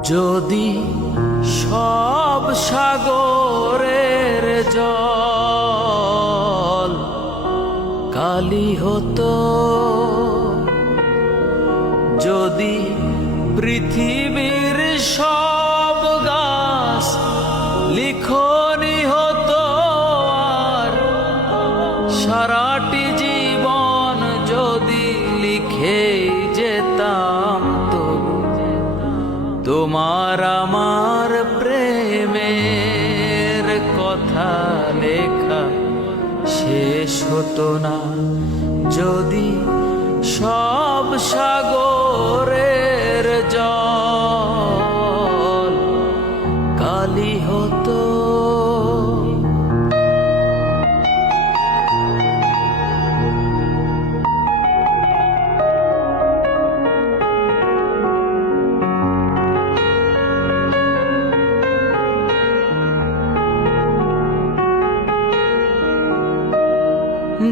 যদি সব সাগরের জল কালি হতো যদি পৃথিবীর সব গাছ লিখনি হতো আর সারাটি তোমার আমার প্রেমের কথা লেখা শেষ হতো না। যদি সব সাগরের জল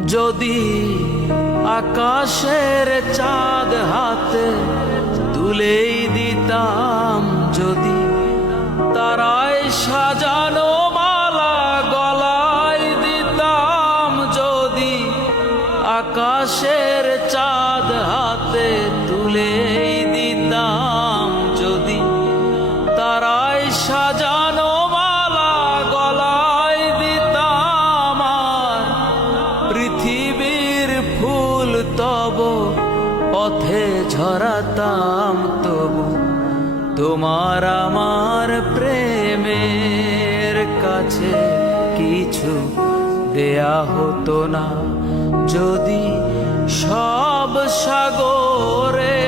যদি আকাশের চাঁদ হাতে তুলেই দিতাম যদি তারাই সাজানো মালা গলায় দিতাম যদি আকাশের পথে ঝরাতাম তবু তোমার আমার প্রেমের কাছে কিছু দেয়া হতো না। যদি সব সাগরের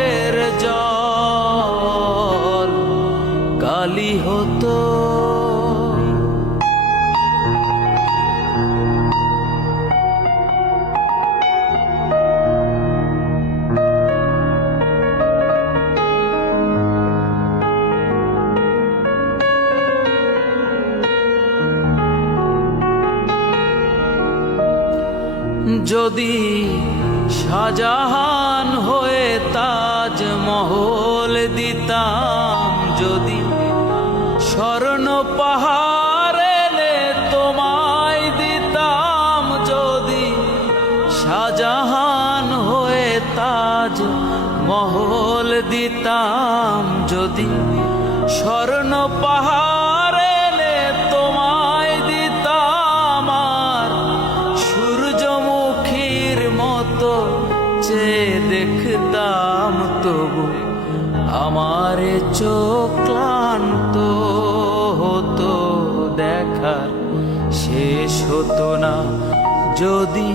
যদি শাহজাহান হয়ে তাজ মহল দিতাম, যদি স্বর্ণ পাহাড় তোমায় দিতাম, যদি শাহজাহান হয়ে তাজ মহল দিতাম, যদি স্বর্ণ পাহাড় তবু আমার চোখ ক্লান্ত হতো দেখার। শেষ হতো না যদি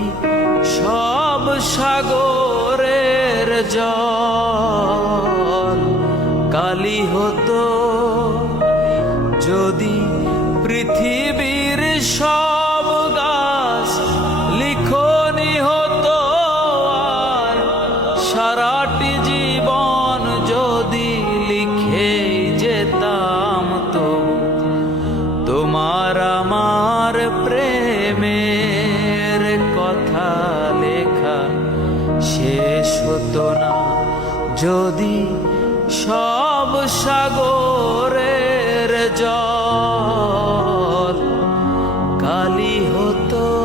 সব সাগরের জল। কালি হতো যদি পৃথিবীর শেষ হতো না যদি সব সাগরের জল কালি হতো